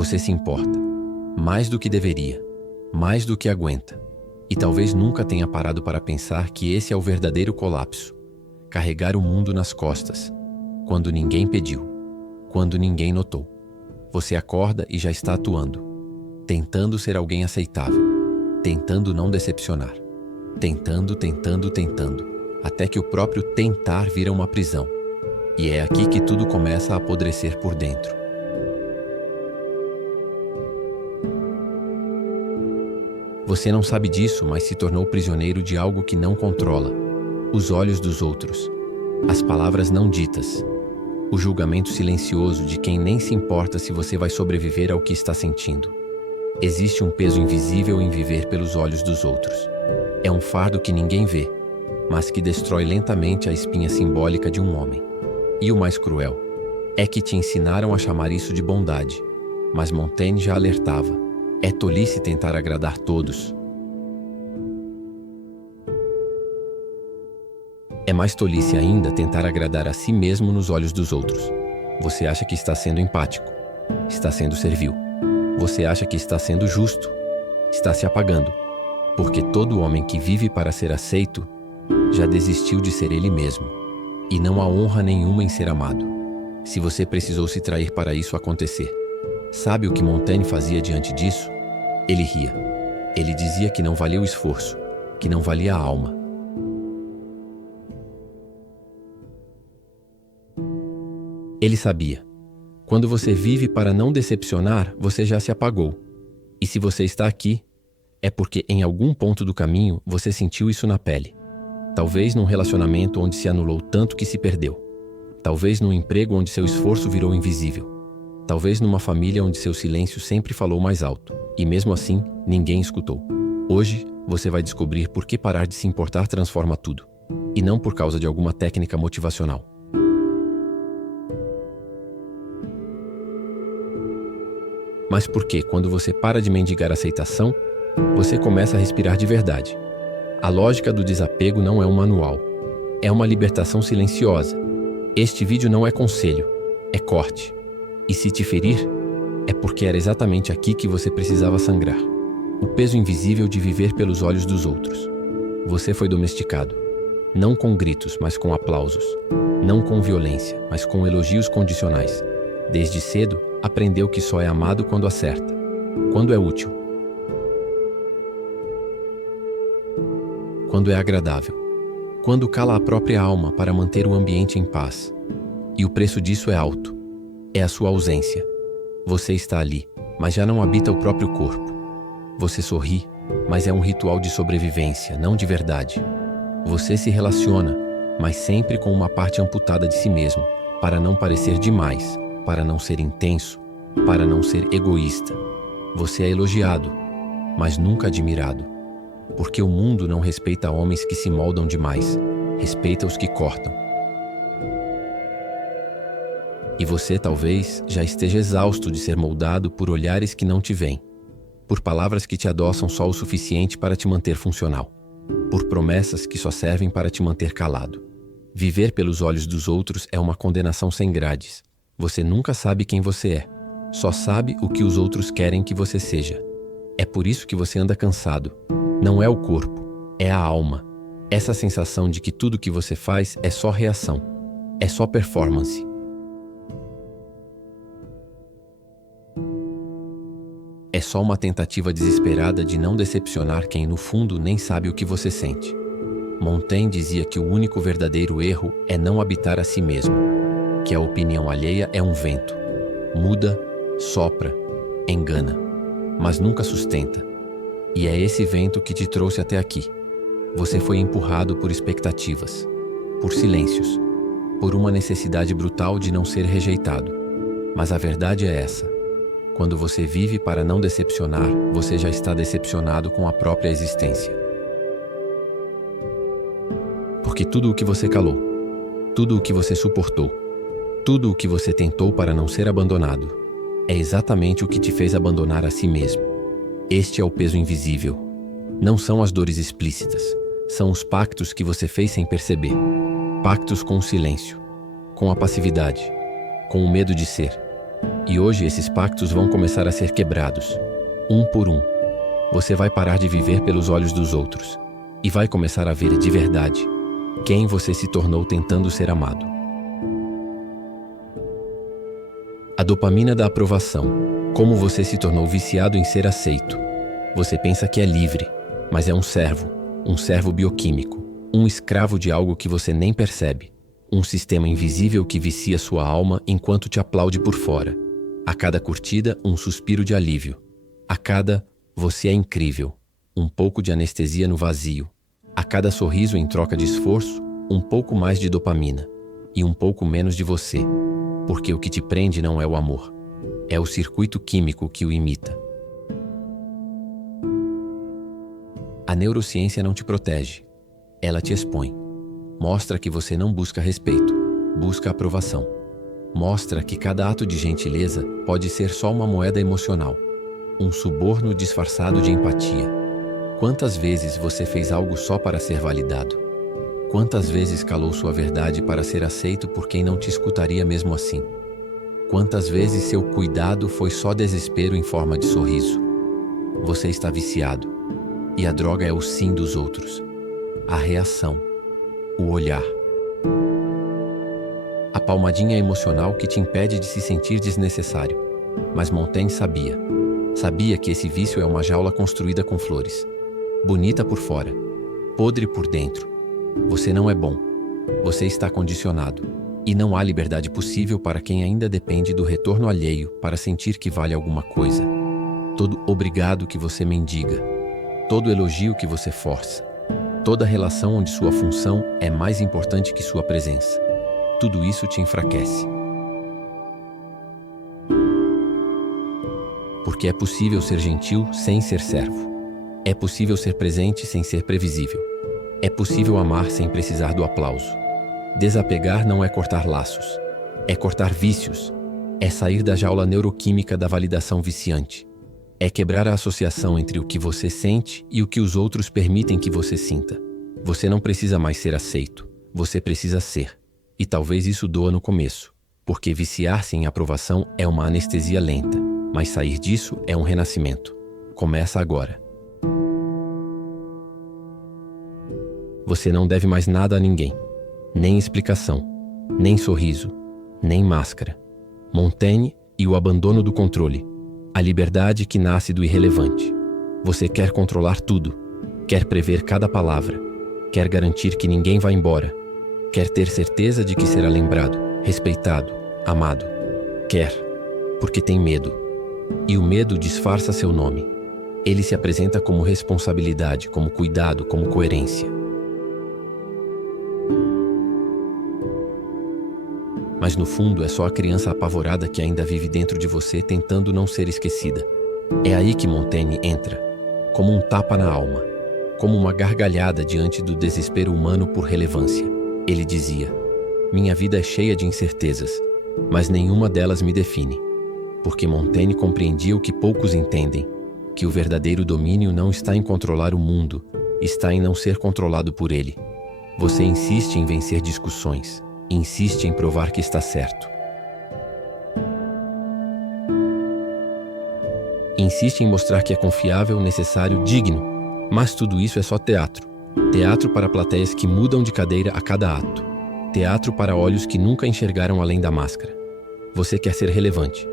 Você se importa. Mais do que deveria. Mais do que aguenta. E talvez nunca tenha parado para pensar que esse é o verdadeiro colapso. Carregar o mundo nas costas. Quando ninguém pediu. Quando ninguém notou. Você acorda e já está atuando. Tentando ser alguém aceitável. Tentando não decepcionar. Tentando. Até que o próprio tentar vira uma prisão. E é aqui que tudo começa a apodrecer por dentro. Você não sabe disso, mas se tornou prisioneiro de algo que não controla. Os olhos dos outros. As palavras não ditas. O julgamento silencioso de quem nem se importa se você vai sobreviver ao que está sentindo. Existe um peso invisível em viver pelos olhos dos outros. É um fardo que ninguém vê, mas que destrói lentamente a espinha simbólica de um homem. E o mais cruel é que te ensinaram a chamar isso de bondade, mas Montaigne já alertava: é tolice tentar agradar todos. É mais tolice ainda tentar agradar a si mesmo nos olhos dos outros. Você acha que está sendo empático, está sendo servil. Você acha que está sendo justo, está se apagando, porque todo homem que vive para ser aceito já desistiu de ser ele mesmo, e não há honra nenhuma em ser amado. Se você precisou se trair para isso acontecer, sabe o que Montaigne fazia diante disso? Ele ria. Ele dizia que não valia o esforço, que não valia a alma. Ele sabia. Quando você vive para não decepcionar, você já se apagou. E se você está aqui, é porque em algum ponto do caminho você sentiu isso na pele. Talvez num relacionamento onde se anulou tanto que se perdeu. Talvez num emprego onde seu esforço virou invisível. Talvez numa família onde seu silêncio sempre falou mais alto. E mesmo assim, ninguém escutou. Hoje, você vai descobrir por que parar de se importar transforma tudo. E não por causa de alguma técnica motivacional. Mas porque, quando você para de mendigar aceitação, você começa a respirar de verdade. A lógica do desapego não é um manual. É uma libertação silenciosa. Este vídeo não é conselho, é corte. E se te ferir, é porque era exatamente aqui que você precisava sangrar. O peso invisível de viver pelos olhos dos outros. Você foi domesticado. Não com gritos, mas com aplausos. Não com violência, mas com elogios condicionais. Desde cedo, aprendeu que só é amado quando acerta, quando é útil, quando é agradável, quando cala a própria alma para manter o ambiente em paz. E o preço disso é alto. É a sua ausência. Você está ali, mas já não habita o próprio corpo. Você sorri, mas é um ritual de sobrevivência, não de verdade. Você se relaciona, mas sempre com uma parte amputada de si mesmo, para não parecer demais, para não ser intenso, para não ser egoísta. Você é elogiado, mas nunca admirado. Porque o mundo não respeita homens que se moldam demais, respeita os que cortam. E você talvez já esteja exausto de ser moldado por olhares que não te veem, por palavras que te adoçam só o suficiente para te manter funcional, por promessas que só servem para te manter calado. Viver pelos olhos dos outros é uma condenação sem grades. Você nunca sabe quem você é, só sabe o que os outros querem que você seja. É por isso que você anda cansado. Não é o corpo, é a alma. Essa sensação de que tudo que você faz é só reação, é só performance. É só uma tentativa desesperada de não decepcionar quem no fundo nem sabe o que você sente. Montaigne dizia que o único verdadeiro erro é não habitar a si mesmo, que a opinião alheia é um vento. Muda, sopra, engana, mas nunca sustenta. E é esse vento que te trouxe até aqui. Você foi empurrado por expectativas, por silêncios, por uma necessidade brutal de não ser rejeitado. Mas a verdade é essa. Quando você vive para não decepcionar, você já está decepcionado com a própria existência. Porque tudo o que você calou, tudo o que você suportou, tudo o que você tentou para não ser abandonado, é exatamente o que te fez abandonar a si mesmo. Este é o peso invisível. Não são as dores explícitas, são os pactos que você fez sem perceber. Pactos com o silêncio, com a passividade, com o medo de ser. E hoje esses pactos vão começar a ser quebrados, um por um. Você vai parar de viver pelos olhos dos outros e vai começar a ver de verdade quem você se tornou tentando ser amado. A dopamina da aprovação. Como você se tornou viciado em ser aceito. Você pensa que é livre, mas é um servo bioquímico, um escravo de algo que você nem percebe, um sistema invisível que vicia sua alma enquanto te aplaude por fora. A cada curtida, um suspiro de alívio. A cada "você é incrível", um pouco de anestesia no vazio. A cada sorriso em troca de esforço, um pouco mais de dopamina e um pouco menos de você, porque o que te prende não é o amor, é o circuito químico que o imita. A neurociência não te protege, ela te expõe. Mostra que você não busca respeito, busca aprovação. Mostra que cada ato de gentileza pode ser só uma moeda emocional, um suborno disfarçado de empatia. Quantas vezes você fez algo só para ser validado? Quantas vezes calou sua verdade para ser aceito por quem não te escutaria mesmo assim? Quantas vezes seu cuidado foi só desespero em forma de sorriso? Você está viciado. E a droga é o sim dos outros, a reação, o olhar. A palmadinha emocional que te impede de se sentir desnecessário. Mas Montaigne sabia que esse vício é uma jaula construída com flores. Bonita por fora, podre por dentro. Você não é bom, você está condicionado. E não há liberdade possível para quem ainda depende do retorno alheio para sentir que vale alguma coisa. Todo obrigado que você mendiga, todo elogio que você força, toda relação onde sua função é mais importante que sua presença. Tudo isso te enfraquece. Porque é possível ser gentil sem ser servo. É possível ser presente sem ser previsível. É possível amar sem precisar do aplauso. Desapegar não é cortar laços, é cortar vícios, é sair da jaula neuroquímica da validação viciante. É quebrar a associação entre o que você sente e o que os outros permitem que você sinta. Você não precisa mais ser aceito, você precisa ser. E talvez isso doa no começo, porque viciar-se em aprovação é uma anestesia lenta, mas sair disso é um renascimento. Começa agora. Você não deve mais nada a ninguém, nem explicação, nem sorriso, nem máscara. Montaigne e o abandono do controle. A liberdade que nasce do irrelevante. Você quer controlar tudo, quer prever cada palavra, quer garantir que ninguém vai embora, quer ter certeza de que será lembrado, respeitado, amado. Quer, porque tem medo. E o medo disfarça seu nome. Ele se apresenta como responsabilidade, como cuidado, como coerência. Mas no fundo é só a criança apavorada que ainda vive dentro de você tentando não ser esquecida. É aí que Montaigne entra, como um tapa na alma, como uma gargalhada diante do desespero humano por relevância. Ele dizia: minha vida é cheia de incertezas, mas nenhuma delas me define. Porque Montaigne compreendia o que poucos entendem, que o verdadeiro domínio não está em controlar o mundo, está em não ser controlado por ele. Você insiste em vencer discussões, insiste em provar que está certo. Insiste em mostrar que é confiável, necessário, digno. Mas tudo isso é só teatro. Teatro para plateias que mudam de cadeira a cada ato. Teatro para olhos que nunca enxergaram além da máscara. Você quer ser relevante,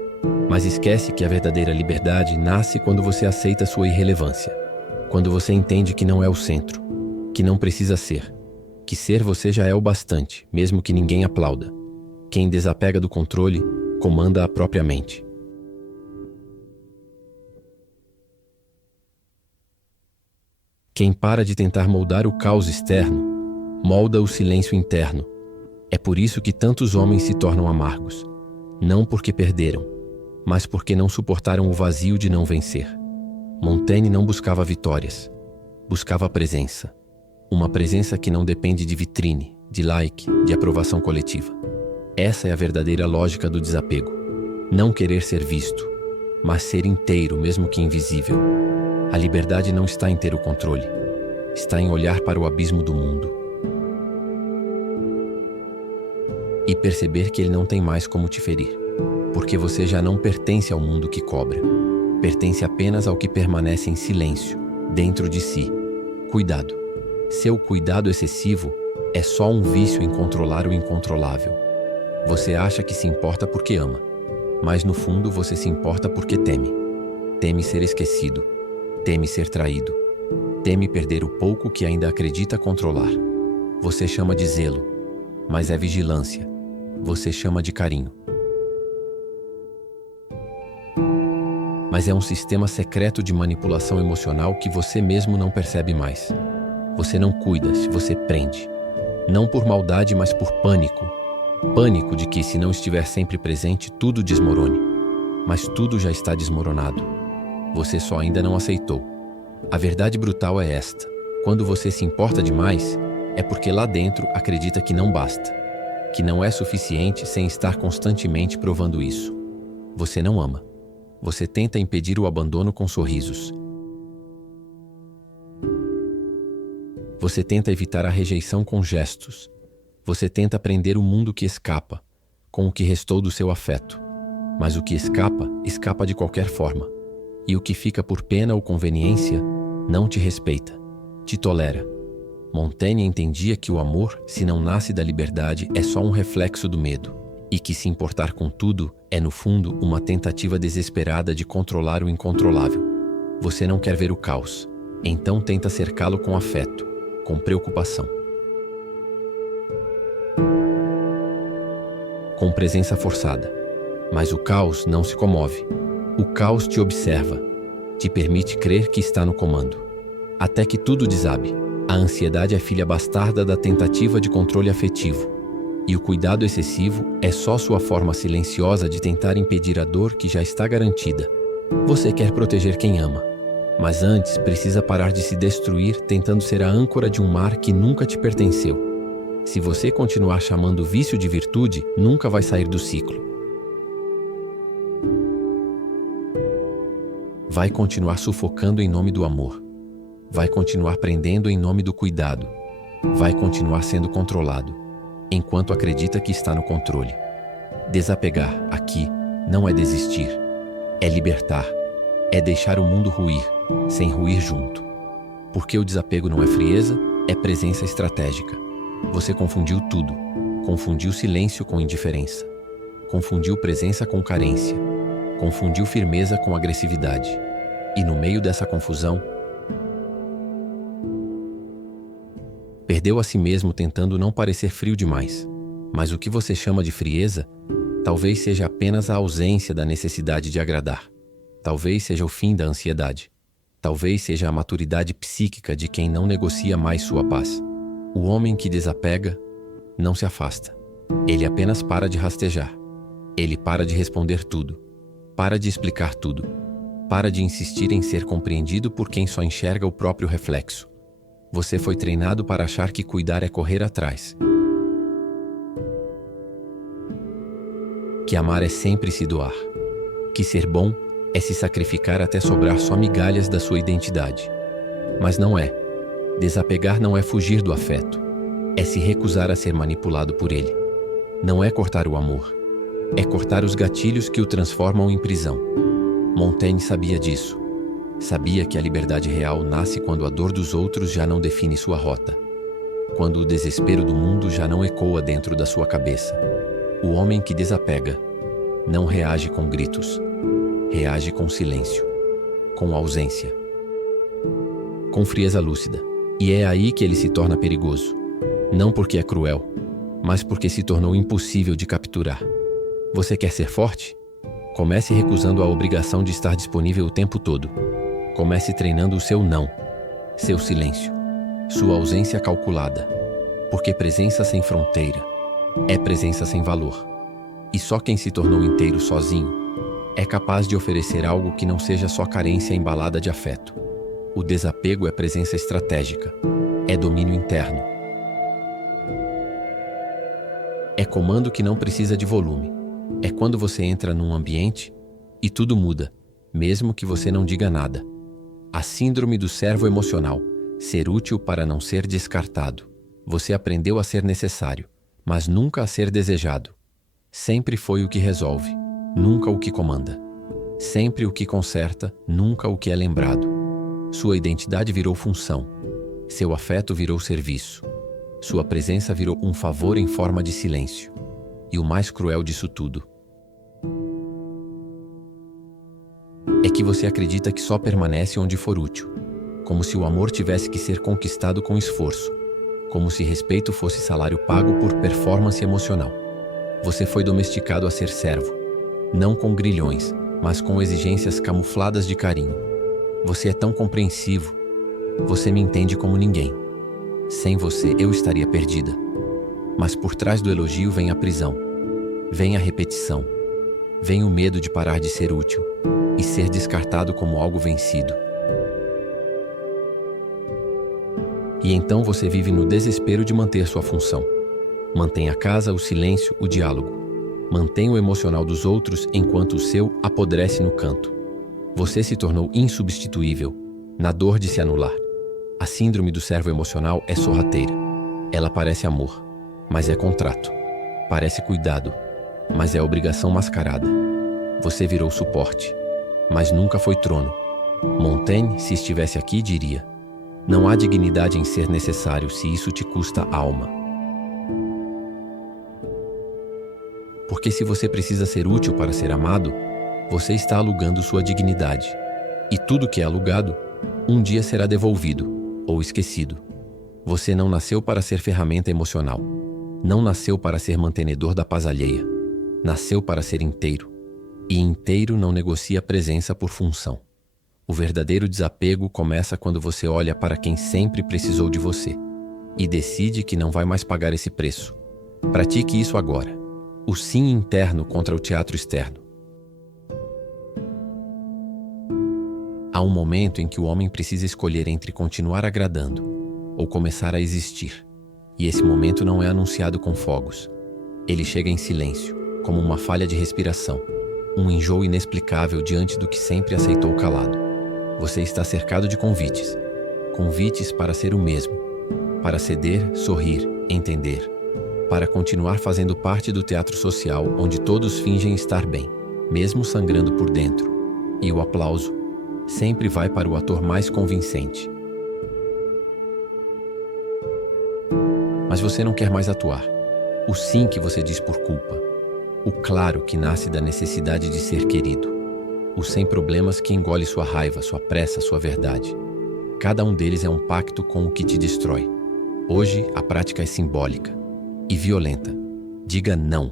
mas esquece que a verdadeira liberdade nasce quando você aceita sua irrelevância. Quando você entende que não é o centro, que não precisa ser. Que ser você já é o bastante, mesmo que ninguém aplauda. Quem desapega do controle, comanda a própria mente. Quem para de tentar moldar o caos externo, molda o silêncio interno. É por isso que tantos homens se tornam amargos. Não porque perderam, mas porque não suportaram o vazio de não vencer. Montaigne não buscava vitórias, buscava presença. Uma presença que não depende de vitrine, de like, de aprovação coletiva. Essa é a verdadeira lógica do desapego. Não querer ser visto, mas ser inteiro, mesmo que invisível. A liberdade não está em ter o controle, está em olhar para o abismo do mundo e perceber que ele não tem mais como te ferir, porque você já não pertence ao mundo que cobra. Pertence apenas ao que permanece em silêncio, dentro de si. Cuidado. Seu cuidado excessivo é só um vício em controlar o incontrolável. Você acha que se importa porque ama, mas no fundo você se importa porque teme. Teme ser esquecido, teme ser traído, teme perder o pouco que ainda acredita controlar. Você chama de zelo, mas é vigilância. Você chama de carinho. Mas é um sistema secreto de manipulação emocional que você mesmo não percebe mais. Você não cuida, você prende. Não por maldade, mas por pânico. Pânico de que, se não estiver sempre presente, tudo desmorone. Mas tudo já está desmoronado. Você só ainda não aceitou. A verdade brutal é esta: quando você se importa demais, é porque lá dentro acredita que não basta, que não é suficiente sem estar constantemente provando isso. Você não ama. Você tenta impedir o abandono com sorrisos. Você tenta evitar a rejeição com gestos. Você tenta prender o mundo que escapa, com o que restou do seu afeto. Mas o que escapa, escapa de qualquer forma. E o que fica por pena ou conveniência, não te respeita, te tolera. Montaigne entendia que o amor, se não nasce da liberdade, é só um reflexo do medo, e que se importar com tudo é, no fundo, uma tentativa desesperada de controlar o incontrolável. Você não quer ver o caos, então tenta cercá-lo com afeto, com preocupação. Com presença forçada. Mas o caos não se comove. O caos te observa, te permite crer que está no comando. Até que tudo desabe. A ansiedade é filha bastarda da tentativa de controle afetivo. E o cuidado excessivo é só sua forma silenciosa de tentar impedir a dor que já está garantida. Você quer proteger quem ama, mas antes precisa parar de se destruir tentando ser a âncora de um mar que nunca te pertenceu. Se você continuar chamando vício de virtude, nunca vai sair do ciclo. Vai continuar sufocando em nome do amor. Vai continuar prendendo em nome do cuidado. Vai continuar sendo controlado, enquanto acredita que está no controle. Desapegar, aqui, não é desistir. É libertar. É deixar o mundo ruir, sem ruir junto. Porque o desapego não é frieza, é presença estratégica. Você confundiu tudo. Confundiu silêncio com indiferença. Confundiu presença com carência. Confundiu firmeza com agressividade. E no meio dessa confusão, perdeu a si mesmo tentando não parecer frio demais. Mas o que você chama de frieza, talvez seja apenas a ausência da necessidade de agradar. Talvez seja o fim da ansiedade. Talvez seja a maturidade psíquica de quem não negocia mais sua paz. O homem que desapega não se afasta. Ele apenas para de rastejar. Ele para de responder tudo. Para de explicar tudo. Para de insistir em ser compreendido por quem só enxerga o próprio reflexo. Você foi treinado para achar que cuidar é correr atrás. Que amar é sempre se doar. Que ser bom é se sacrificar até sobrar só migalhas da sua identidade. Mas não é. Desapegar não é fugir do afeto. É se recusar a ser manipulado por ele. Não é cortar o amor. É cortar os gatilhos que o transformam em prisão. Montaigne sabia disso. Sabia que a liberdade real nasce quando a dor dos outros já não define sua rota. Quando o desespero do mundo já não ecoa dentro da sua cabeça. O homem que desapega não reage com gritos. Reage com silêncio. Com ausência. Com frieza lúcida. E é aí que ele se torna perigoso. Não porque é cruel, mas porque se tornou impossível de capturar. Você quer ser forte? Comece recusando a obrigação de estar disponível o tempo todo. Comece treinando o seu não, seu silêncio, sua ausência calculada. Porque presença sem fronteira é presença sem valor. E só quem se tornou inteiro sozinho é capaz de oferecer algo que não seja só carência embalada de afeto. O desapego é presença estratégica, é domínio interno. É comando que não precisa de volume. É quando você entra num ambiente e tudo muda, mesmo que você não diga nada. A síndrome do servo emocional, ser útil para não ser descartado. Você aprendeu a ser necessário, mas nunca a ser desejado. Sempre foi o que resolve, nunca o que comanda. Sempre o que conserta, nunca o que é lembrado. Sua identidade virou função. Seu afeto virou serviço. Sua presença virou um favor em forma de silêncio. E o mais cruel disso tudo é que você acredita que só permanece onde for útil. Como se o amor tivesse que ser conquistado com esforço. Como se respeito fosse salário pago por performance emocional. Você foi domesticado a ser servo. Não com grilhões, mas com exigências camufladas de carinho. Você é tão compreensivo. Você me entende como ninguém. Sem você, eu estaria perdida. Mas por trás do elogio vem a prisão. Vem a repetição. Vem o medo de parar de ser útil e ser descartado como algo vencido. E então você vive no desespero de manter sua função. Mantém a casa, o silêncio, o diálogo. Mantém o emocional dos outros enquanto o seu apodrece no canto. Você se tornou insubstituível, na dor de se anular. A síndrome do servo emocional é sorrateira. Ela parece amor, mas é contrato. Parece cuidado, mas é obrigação mascarada. Você virou suporte, mas nunca foi trono. Montaigne, se estivesse aqui, diria: não há dignidade em ser necessário se isso te custa a alma. Porque se você precisa ser útil para ser amado, você está alugando sua dignidade. E tudo que é alugado, um dia será devolvido ou esquecido. Você não nasceu para ser ferramenta emocional. Não nasceu para ser mantenedor da paz alheia. Nasceu para ser inteiro. E inteiro não negocia presença por função. O verdadeiro desapego começa quando você olha para quem sempre precisou de você e decide que não vai mais pagar esse preço. Pratique isso agora. O sim interno contra o teatro externo. Há um momento em que o homem precisa escolher entre continuar agradando ou começar a existir. E esse momento não é anunciado com fogos. Ele chega em silêncio, como uma falha de respiração, um enjoo inexplicável diante do que sempre aceitou calado. Você está cercado de convites. Convites para ser o mesmo. Para ceder, sorrir, entender. Para continuar fazendo parte do teatro social onde todos fingem estar bem, mesmo sangrando por dentro. E o aplauso sempre vai para o ator mais convincente. Mas você não quer mais atuar. O sim que você diz por culpa. O claro que nasce da necessidade de ser querido. O sem problemas que engole sua raiva, sua pressa, sua verdade. Cada um deles é um pacto com o que te destrói. Hoje, a prática é simbólica e violenta. Diga não.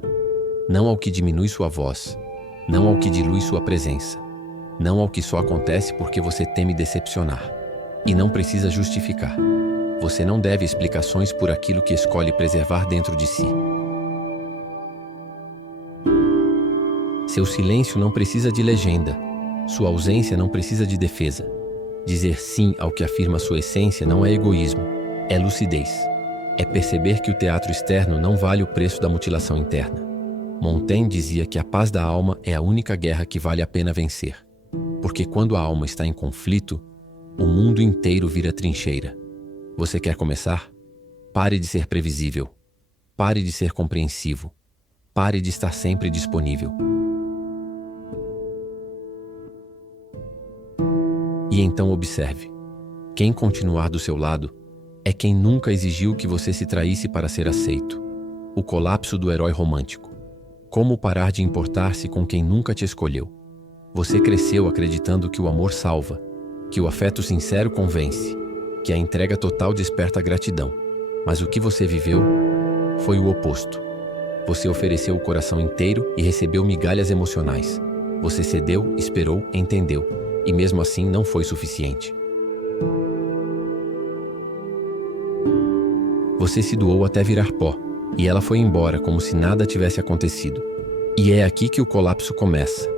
Não ao que diminui sua voz. Não ao que dilui sua presença. Não ao que só acontece porque você teme decepcionar. E não precisa justificar. Você não deve explicações por aquilo que escolhe preservar dentro de si. Seu silêncio não precisa de legenda. Sua ausência não precisa de defesa. Dizer sim ao que afirma sua essência não é egoísmo, é lucidez. É perceber que o teatro externo não vale o preço da mutilação interna. Montaigne dizia que a paz da alma é a única guerra que vale a pena vencer. Porque quando a alma está em conflito, o mundo inteiro vira trincheira. Você quer começar? Pare de ser previsível. Pare de ser compreensivo. Pare de estar sempre disponível. E então observe. Quem continuar do seu lado é quem nunca exigiu que você se traísse para ser aceito. O colapso do herói romântico. Como parar de importar-se com quem nunca te escolheu? Você cresceu acreditando que o amor salva, que o afeto sincero convence, que a entrega total desperta gratidão. Mas o que você viveu foi o oposto. Você ofereceu o coração inteiro e recebeu migalhas emocionais. Você cedeu, esperou, entendeu. E mesmo assim não foi suficiente. Você se doou até virar pó, e ela foi embora como se nada tivesse acontecido. E é aqui que o colapso começa.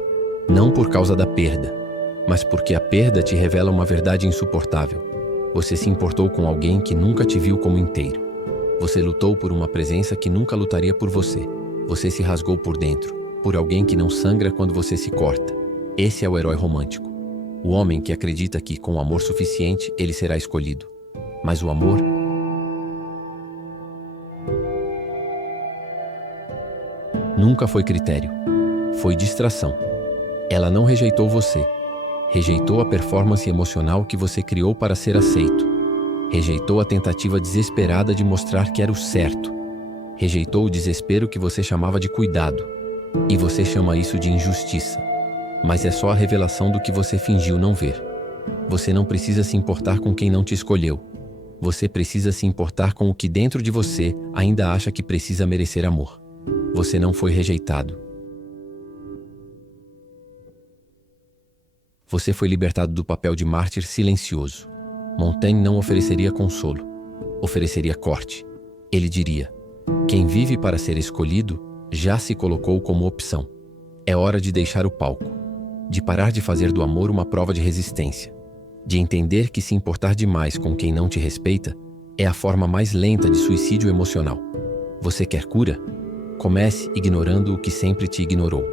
Não por causa da perda, mas porque a perda te revela uma verdade insuportável. Você se importou com alguém que nunca te viu como inteiro. Você lutou por uma presença que nunca lutaria por você. Você se rasgou por dentro, por alguém que não sangra quando você se corta. Esse é o herói romântico. O homem que acredita que, com amor suficiente, ele será escolhido. Mas o amor nunca foi critério. Foi distração. Ela não rejeitou você. Rejeitou a performance emocional que você criou para ser aceito. Rejeitou a tentativa desesperada de mostrar que era o certo. Rejeitou o desespero que você chamava de cuidado. E você chama isso de injustiça. Mas é só a revelação do que você fingiu não ver. Você não precisa se importar com quem não te escolheu. Você precisa se importar com o que dentro de você ainda acha que precisa merecer amor. Você não foi rejeitado. Você foi libertado do papel de mártir silencioso. Montaigne não ofereceria consolo. Ofereceria corte. Ele diria: quem vive para ser escolhido já se colocou como opção. É hora de deixar o palco. De parar de fazer do amor uma prova de resistência. De entender que se importar demais com quem não te respeita é a forma mais lenta de suicídio emocional. Você quer cura? Comece ignorando o que sempre te ignorou.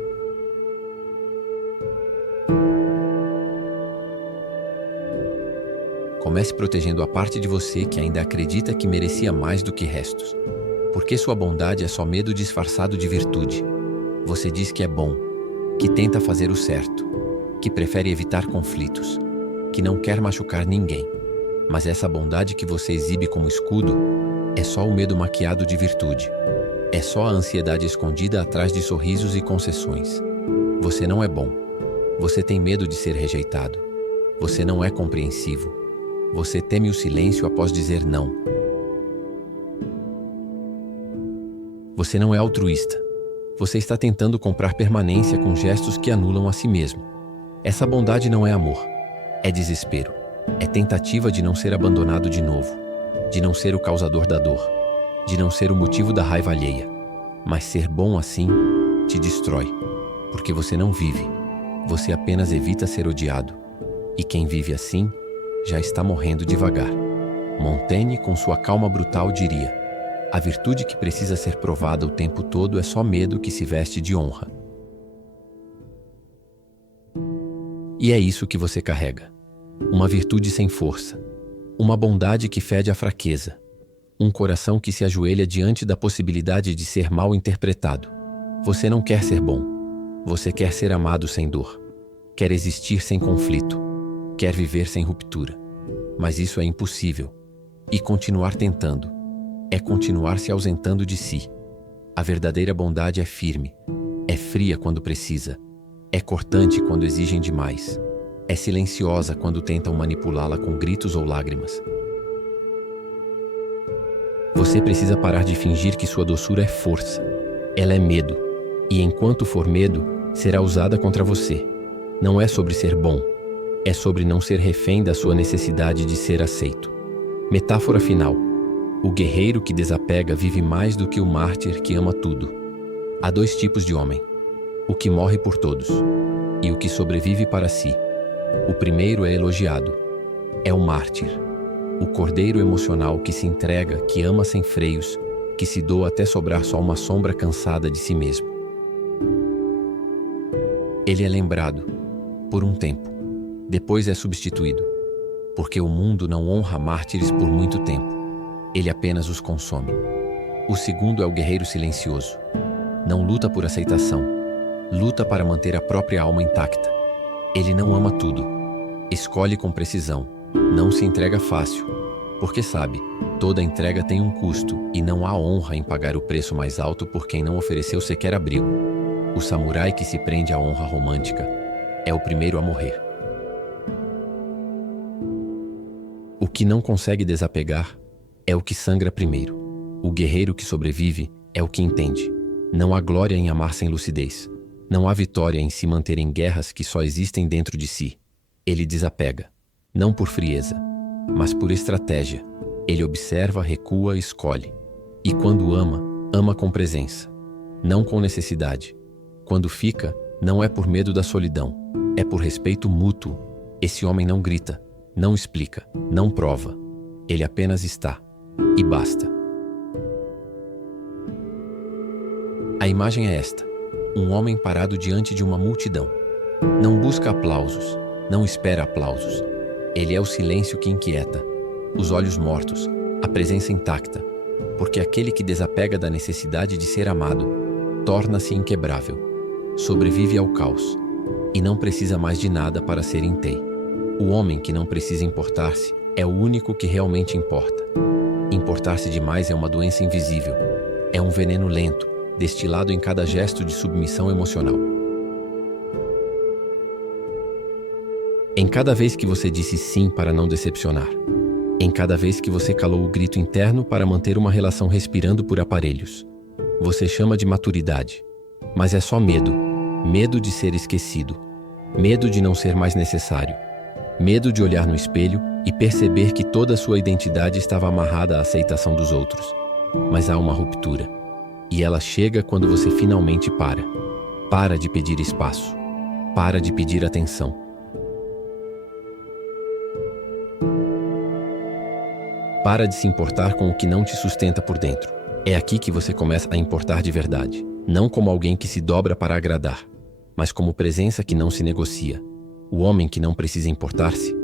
Comece protegendo a parte de você que ainda acredita que merecia mais do que restos. Porque sua bondade é só medo disfarçado de virtude. Você diz que é bom, que tenta fazer o certo, que prefere evitar conflitos, que não quer machucar ninguém. Mas essa bondade que você exibe como escudo é só o medo maquiado de virtude. É só a ansiedade escondida atrás de sorrisos e concessões. Você não é bom. Você tem medo de ser rejeitado. Você não é compreensivo. Você teme o silêncio após dizer não. Você não é altruísta. Você está tentando comprar permanência com gestos que anulam a si mesmo. Essa bondade não é amor. É desespero. É tentativa de não ser abandonado de novo. De não ser o causador da dor. De não ser o motivo da raiva alheia. Mas ser bom assim te destrói. Porque você não vive. Você apenas evita ser odiado. E quem vive assim já está morrendo devagar. Montaigne, com sua calma brutal, diria: a virtude que precisa ser provada o tempo todo é só medo que se veste de honra. E é isso que você carrega. Uma virtude sem força. Uma bondade que fede a fraqueza. Um coração que se ajoelha diante da possibilidade de ser mal interpretado. Você não quer ser bom. Você quer ser amado sem dor. Quer existir sem conflito. Quer viver sem ruptura. Mas isso é impossível. E continuar tentando é continuar se ausentando de si. A verdadeira bondade é firme. É fria quando precisa. É cortante quando exigem demais. É silenciosa quando tentam manipulá-la com gritos ou lágrimas. Você precisa parar de fingir que sua doçura é força. Ela é medo. E enquanto for medo, será usada contra você. Não é sobre ser bom. É sobre não ser refém da sua necessidade de ser aceito. Metáfora final. O guerreiro que desapega vive mais do que o mártir que ama tudo. Há dois tipos de homem. O que morre por todos. E o que sobrevive para si. O primeiro é elogiado. É o mártir. O cordeiro emocional que se entrega, que ama sem freios, que se doa até sobrar só uma sombra cansada de si mesmo. Ele é lembrado, por um tempo. Depois é substituído, porque o mundo não honra mártires por muito tempo. Ele apenas os consome. O segundo é o guerreiro silencioso. Não luta por aceitação. Luta para manter a própria alma intacta. Ele não ama tudo. Escolhe com precisão. Não se entrega fácil. Porque sabe, toda entrega tem um custo e não há honra em pagar o preço mais alto por quem não ofereceu sequer abrigo. O samurai que se prende à honra romântica é o primeiro a morrer. O que não consegue desapegar é o que sangra primeiro. O guerreiro que sobrevive é o que entende. Não há glória em amar sem lucidez. Não há vitória em se manter em guerras que só existem dentro de si. Ele desapega. Não por frieza, mas por estratégia. Ele observa, recua, escolhe. E quando ama, ama com presença. Não com necessidade. Quando fica, não é por medo da solidão. É por respeito mútuo. Esse homem não grita. Não explica, não prova. Ele apenas está. E basta. A imagem é esta. Um homem parado diante de uma multidão. Não busca aplausos. Não espera aplausos. Ele é o silêncio que inquieta. Os olhos mortos. A presença intacta. Porque aquele que desapega da necessidade de ser amado torna-se inquebrável. sobrevive ao caos e não precisa mais de nada para ser Entei. O homem que não precisa importar-se é o único que realmente importa. Importar-se demais é uma doença invisível. É um veneno lento, destilado em cada gesto de submissão emocional. Em cada vez que você disse sim para não decepcionar. Em cada vez que você calou o grito interno para manter uma relação respirando por aparelhos. Você chama de maturidade. Mas é só medo. Medo de ser esquecido. Medo de não ser mais necessário. Medo de olhar no espelho e perceber que toda a sua identidade estava amarrada à aceitação dos outros. Mas há uma ruptura. E ela chega quando você finalmente para. Para de pedir espaço. Para de pedir atenção. Para de se importar com o que não te sustenta por dentro. É aqui que você começa a importar de verdade. Não como alguém que se dobra para agradar, mas como presença que não se negocia. O homem que não precisa importar-se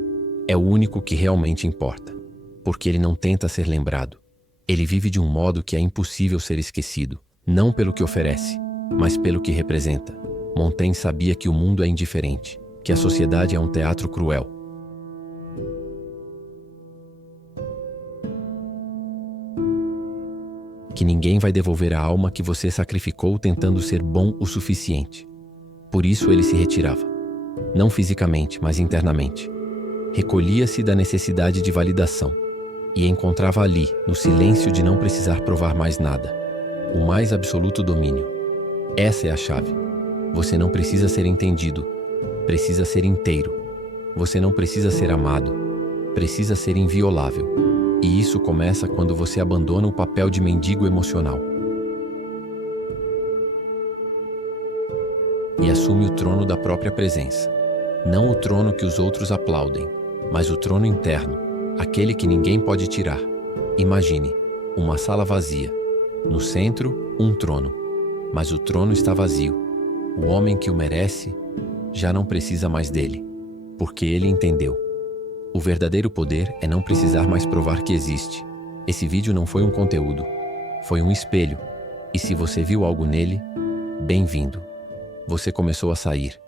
é o único que realmente importa, porque ele não tenta ser lembrado. Ele vive de um modo que é impossível ser esquecido, não pelo que oferece, mas pelo que representa. Montaigne sabia que o mundo é indiferente, que a sociedade é um teatro cruel. Que ninguém vai devolver a alma que você sacrificou tentando ser bom o suficiente. Por isso ele se retirava. Não fisicamente, mas internamente. Recolhia-se da necessidade de validação e encontrava ali, no silêncio de não precisar provar mais nada, o mais absoluto domínio. Essa é a chave. Você não precisa ser entendido, precisa ser inteiro. Você não precisa ser amado, precisa ser inviolável. E isso começa quando você abandona o papel de mendigo emocional e assume o trono da própria presença. Não o trono que os outros aplaudem, mas o trono interno, aquele que ninguém pode tirar. Imagine uma sala vazia. No centro, um trono, mas o trono está vazio. O homem que o merece já não precisa mais dele, porque ele entendeu. O verdadeiro poder é não precisar mais provar que existe. Esse vídeo não foi um conteúdo, foi um espelho. E se você viu algo nele, bem-vindo. Você começou a sair.